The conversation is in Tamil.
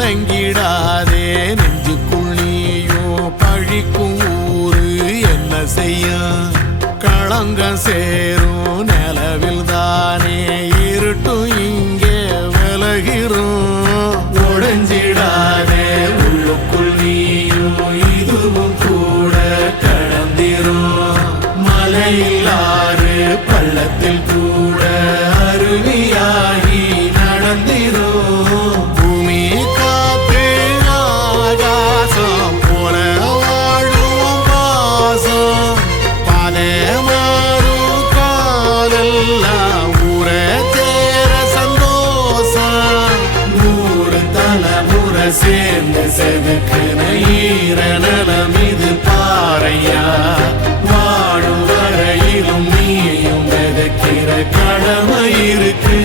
கலங்கிடாதே நெஞ்சுக்குள் நீயும் பழிக்கும் ஊரு என்ன செய்ய? களங்கம் சேரும் நிலவில் தானே இருட்டும் இங்கே விலகிறோம் உடைஞ்சிடாதே உள்ளுக்குள் நீயும் இதுவும் கூட கடந்திரும். மலையில் ஆறு பள்ளத்தில் கூட சேர்ந்து செதுக்குன ஈர இது பாறையா? வாழும் வரையிலும் நீயும் விதைக்கிற கடமை இருக்கு.